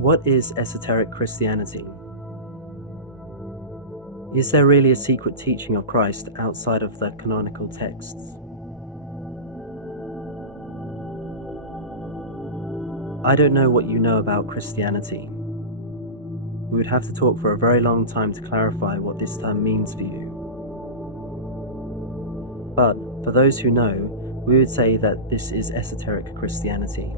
What is esoteric Christianity? Is there really a secret teaching of Christ outside of the canonical texts? I don't know what you know about Christianity. We would have to talk for a very long time to clarify what this term means for you. But for those who know, we would say that this is esoteric Christianity.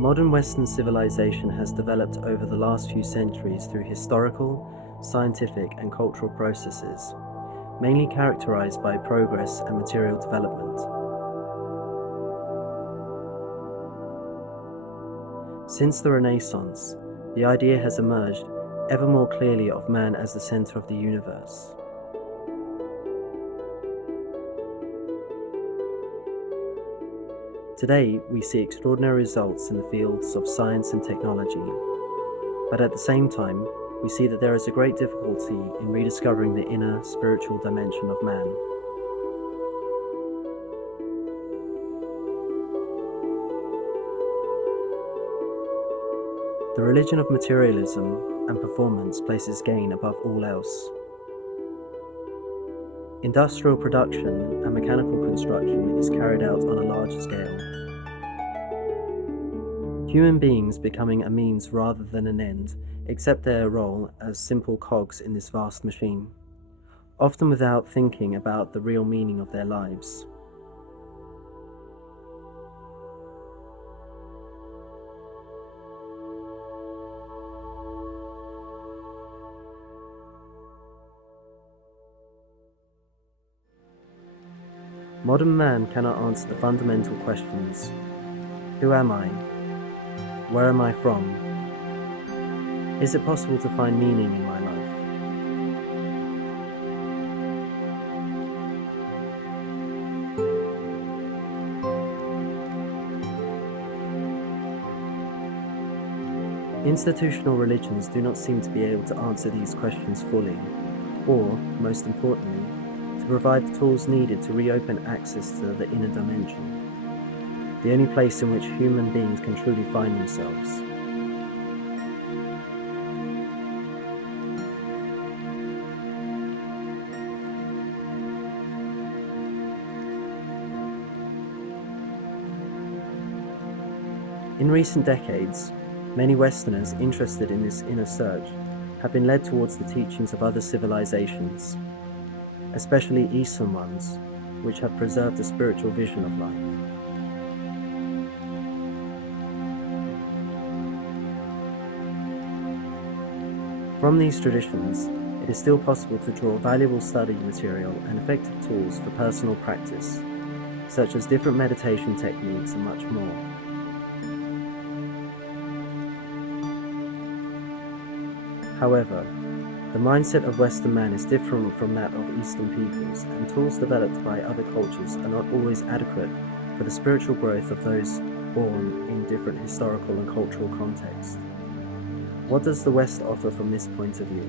Modern Western civilization has developed over the last few centuries through historical, scientific, and cultural processes, mainly characterized by progress and material development. Since the Renaissance, the idea has emerged ever more clearly of man as the center of the universe. Today, we see extraordinary results in the fields of science and technology, but at the same time, we see that there is a great difficulty in rediscovering the inner spiritual dimension of man. The religion of materialism and performance places gain above all else. Industrial production and mechanical construction is carried out on a large scale. Human beings becoming a means rather than an end accept their role as simple cogs in this vast machine, often without thinking about the real meaning of their lives. Modern man cannot answer the fundamental questions: who am I? Where am I from? Is it possible to find meaning in my life? Institutional religions do not seem to be able to answer these questions fully, or, most importantly, to provide the tools needed to reopen access to the inner dimension, the only place in which human beings can truly find themselves. In recent decades, many Westerners interested in this inner search have been led towards the teachings of other civilizations, especially Eastern ones, which have preserved a spiritual vision of life. From these traditions, it is still possible to draw valuable study material and effective tools for personal practice, such as different meditation techniques and much more. However, the mindset of Western man is different from that of Eastern peoples, and tools developed by other cultures are not always adequate for the spiritual growth of those born in different historical and cultural contexts. What does the West offer from this point of view?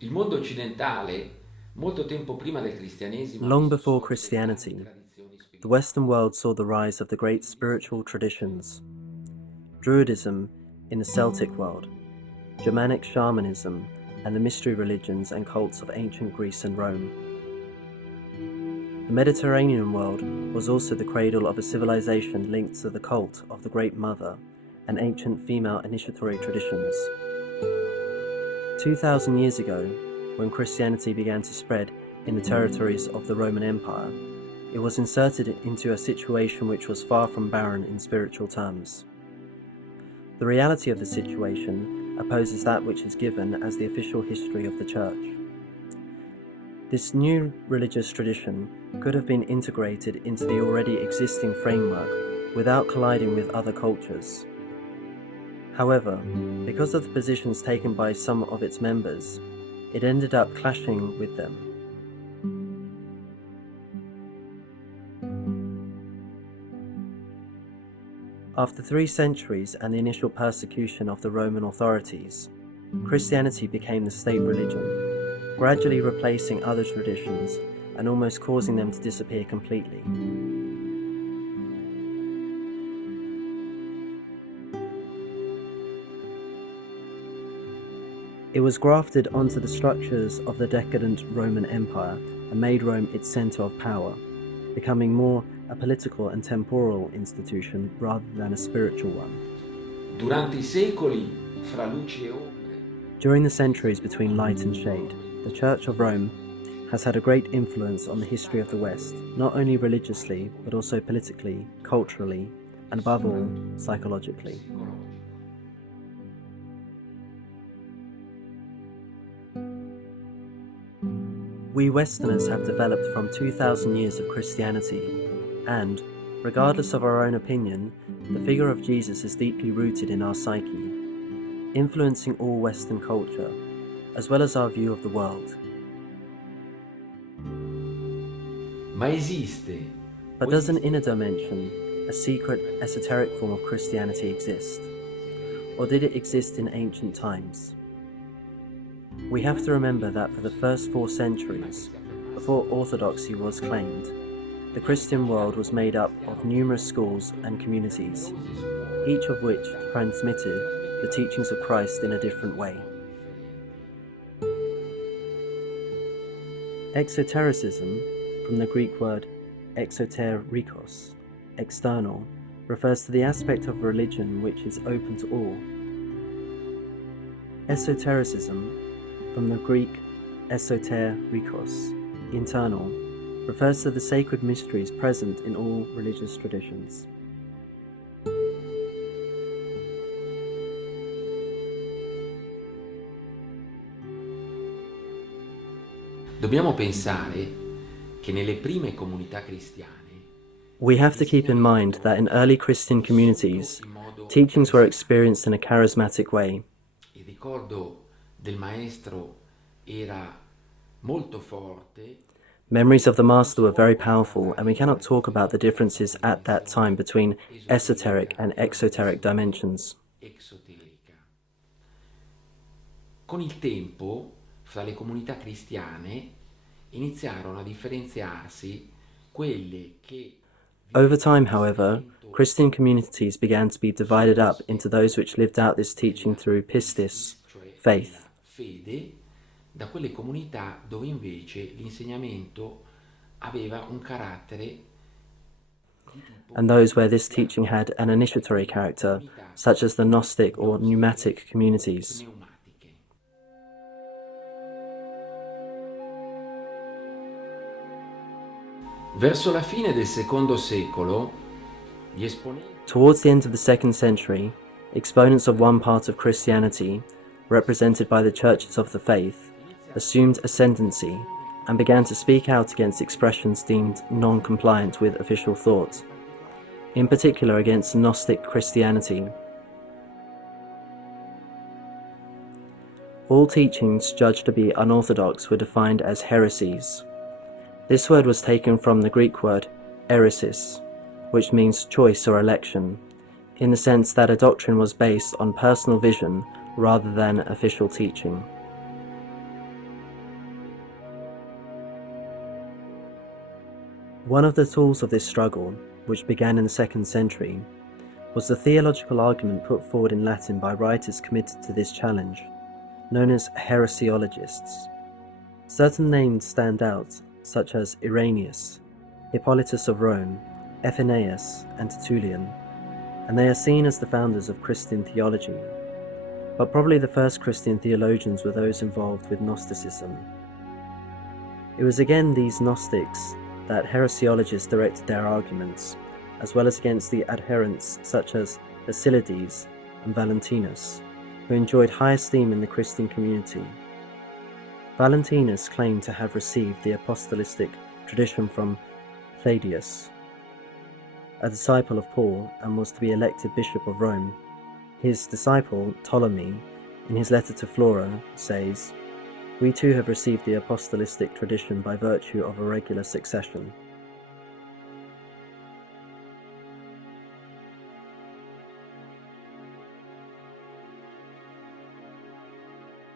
Il mondo occidentale, molto tempo prima del cristianesimo, Long before Christianity, the Western world saw the rise of the great spiritual traditions: Druidism in the Celtic world, Germanic shamanism, and the mystery religions and cults of ancient Greece and Rome. The Mediterranean world was also the cradle of a civilization linked to the cult of the Great Mother and ancient female initiatory traditions. 2,000 years ago, when Christianity began to spread in the territories of the Roman Empire, it was inserted into a situation which was far from barren in spiritual terms. The reality of the situation opposes that which is given as the official history of the Church. This new religious tradition could have been integrated into the already existing framework without colliding with other cultures. However, because of the positions taken by some of its members, it ended up clashing with them. After 3 centuries and the initial persecution of the Roman authorities, Christianity became the state religion, gradually replacing other traditions and almost causing them to disappear completely. It was grafted onto the structures of the decadent Roman Empire and made Rome its center of power, becoming more a political and temporal institution rather than a spiritual one. Durante I secoli, fra luci e ombre, During the centuries between light and shade, the Church of Rome has had a great influence on the history of the West, not only religiously, but also politically, culturally, and above all, psychologically. We Westerners have developed from 2,000 years of Christianity, and, regardless of our own opinion, the figure of Jesus is deeply rooted in our psyche, influencing all Western culture, as well as our view of the world. Ma esiste. But does an inner dimension, a secret, esoteric form of Christianity exist? Or did it exist in ancient times? We have to remember that for the first 4 centuries, before orthodoxy was claimed, the Christian world was made up of numerous schools and communities, each of which transmitted the teachings of Christ in a different way. Exotericism, from the Greek word exoterikos, external, refers to the aspect of religion which is open to all. Esotericism, from the Greek esoterikos, internal, refers to the sacred mysteries present in all religious traditions. Dobbiamo pensare che nelle prime comunità cristiane We have to keep in mind that in early Christian communities, teachings were experienced in a charismatic way. il ricordo del maestro era molto forte. Memories of the Master were very powerful, and we cannot talk about the differences at that time between esoteric and exoteric dimensions. Esoterica. Con il tempo, fra le comunità cristiane iniziarono a differenziarsi quelle che Over time, however, Christian communities began to be divided up into those which lived out this teaching through pistis, cioè faith, fede, da quelle comunità dove invece l'insegnamento aveva un carattere and those where this teaching had an initiatory character, such as the Gnostic or pneumatic communities. pneumatiche. Verso la fine del secondo secolo, gli esponenti Towards the end of the 2nd century, exponents of one part of Christianity, represented by the churches of the faith, assumed ascendancy and began to speak out against expressions deemed non-compliant with official thought, in particular against Gnostic Christianity. All teachings judged to be unorthodox were defined as heresies. This word was taken from the Greek word eresis, which means choice or election, in the sense that a doctrine was based on personal vision rather than official teaching. One of the tools of this struggle, which began in the 2nd century, was the theological argument put forward in Latin by writers committed to this challenge, known as heresiologists. Certain names stand out, such as Irenaeus, Hippolytus of Rome, Athanasius, and Tertullian, and they are seen as the founders of Christian theology. But probably the first Christian theologians were those involved with Gnosticism. It was again these Gnostics that heresiologists directed their arguments, as well as against the adherents such as Basilides and Valentinus, who enjoyed high esteem in the Christian community. Valentinus claimed to have received the apostolic tradition from Thaddeus, a disciple of Paul, and was to be elected Bishop of Rome. His disciple, Ptolemy, in his letter to Flora, says, "We too have received the apostolic tradition by virtue of a regular succession."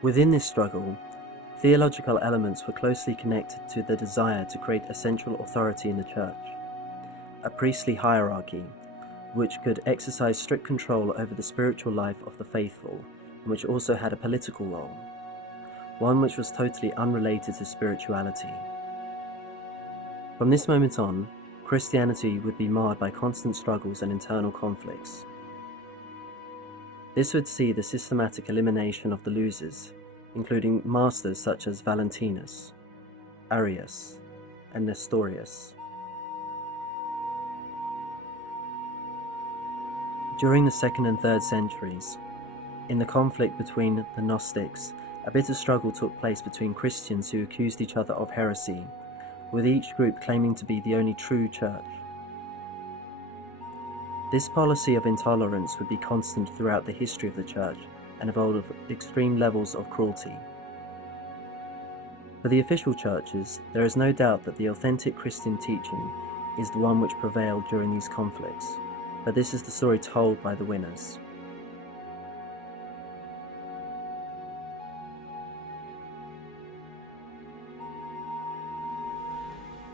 Within this struggle, theological elements were closely connected to the desire to create a central authority in the church, a priestly hierarchy, which could exercise strict control over the spiritual life of the faithful, and which also had a political role, one which was totally unrelated to spirituality. From this moment on, Christianity would be marred by constant struggles and internal conflicts. This would see the systematic elimination of the losers, including masters such as Valentinus, Arius, and Nestorius. During the 2nd and 3rd centuries, in the conflict between the Gnostics, a bitter struggle took place between Christians who accused each other of heresy, with each group claiming to be the only true church. This policy of intolerance would be constant throughout the history of the church and involved extreme levels of cruelty. For the official churches, there is no doubt that the authentic Christian teaching is the one which prevailed during these conflicts, but this is the story told by the winners.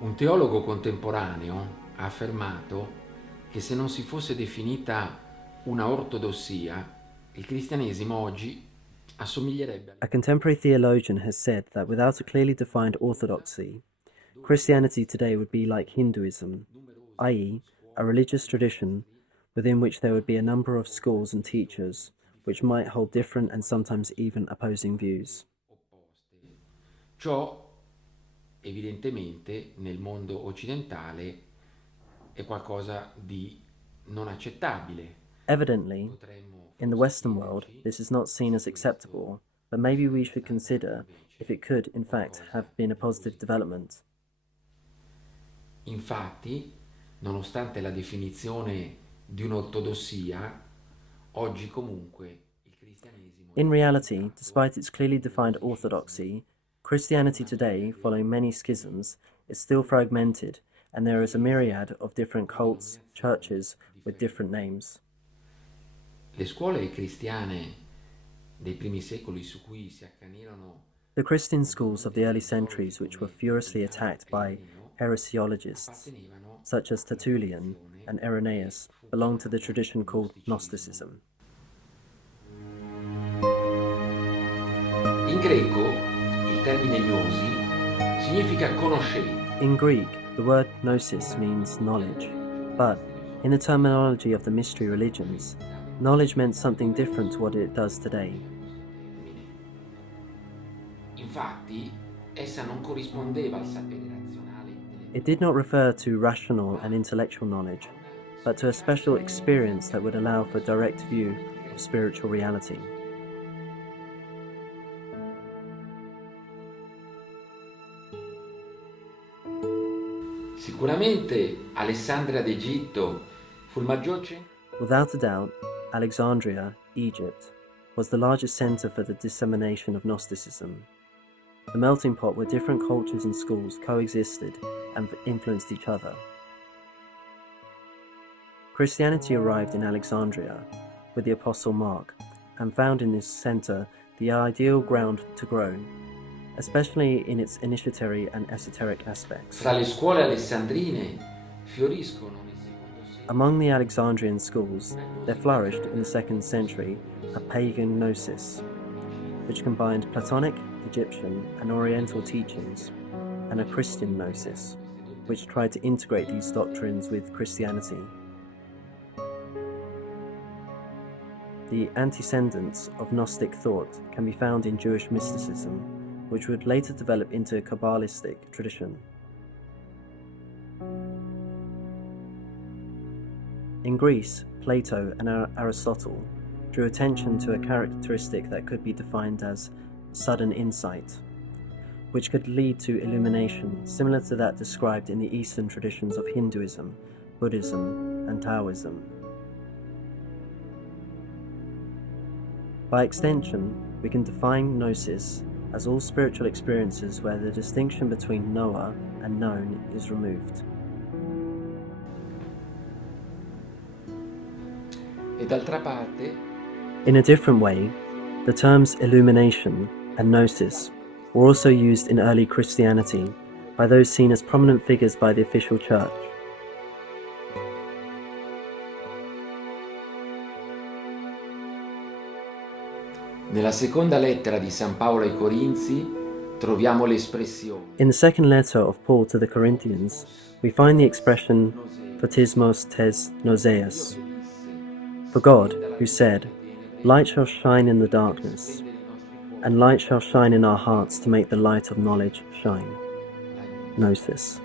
Un teologo contemporaneo ha affermato che se non si fosse definita una ortodossia, il cristianesimo oggi assomiglierebbe A contemporary theologian has said that without a clearly defined orthodoxy, Christianity today would be like Hinduism, i.e., a religious tradition within which there would be a number of schools and teachers which might hold different and sometimes even opposing views. Ciò evidentemente nel mondo occidentale è qualcosa di non accettabile. Evidently, in the Western world, this is not seen as acceptable, but maybe we should consider if it could, in fact, have been a positive development. Infatti, nonostante la definizione di un'ortodossia, oggi comunque il cristianesimo... In reality, despite its clearly defined orthodoxy, Christianity today, following many schisms, is still fragmented, and there is a myriad of different cults, churches, with different names. Le scuole cristiane dei primi secoli su cui si accanirono The Christian schools of the early centuries, which were furiously attacked by heresiologists such as Tertullian and Irenaeus, belonged to the tradition called Gnosticism. In greco il termine gnosi significa conoscenza. In Greek, the word gnosis means knowledge, but in the terminology of the mystery religions, knowledge meant something different to what it does today. Infatti, essa non corrispondeva al sapere razionale. It did not refer to rational and intellectual knowledge, but to a special experience that would allow for a direct view of spiritual reality. Sicuramente Alessandria d'Egitto fu il maggior centro. Without a doubt, Alexandria, Egypt, was the largest center for the dissemination of Gnosticism, the melting pot where different cultures and schools coexisted and influenced each other. Christianity arrived in Alexandria with the Apostle Mark and found in this center the ideal ground to grow, especially in its initiatory and esoteric aspects. Fra le scuole alessandrine fioriscono nel secondo secolo. Among the Alexandrian schools, there flourished in the 2nd century a pagan gnosis, which combined Platonic, Egyptian, and Oriental teachings, and a Christian gnosis, which tried to integrate these doctrines with Christianity. The antecedents of Gnostic thought can be found in Jewish mysticism, which would later develop into a Kabbalistic tradition. In Greece, Plato and Aristotle drew attention to a characteristic that could be defined as sudden insight, which could lead to illumination similar to that described in the Eastern traditions of Hinduism, Buddhism, and Taoism. By extension, we can define gnosis as all spiritual experiences where the distinction between knower and known is removed. E d'altra parte, In a different way, the terms illumination and gnosis were also used in early Christianity by those seen as prominent figures by the official church. Nella seconda lettera di San Paolo ai Corinzi troviamo l'espressione In the second letter of Paul to the Corinthians, we find the expression photismos tes noseas. For God, who said, "Light shall shine in the darkness, and light shall shine in our hearts to make the light of knowledge shine." Gnosis.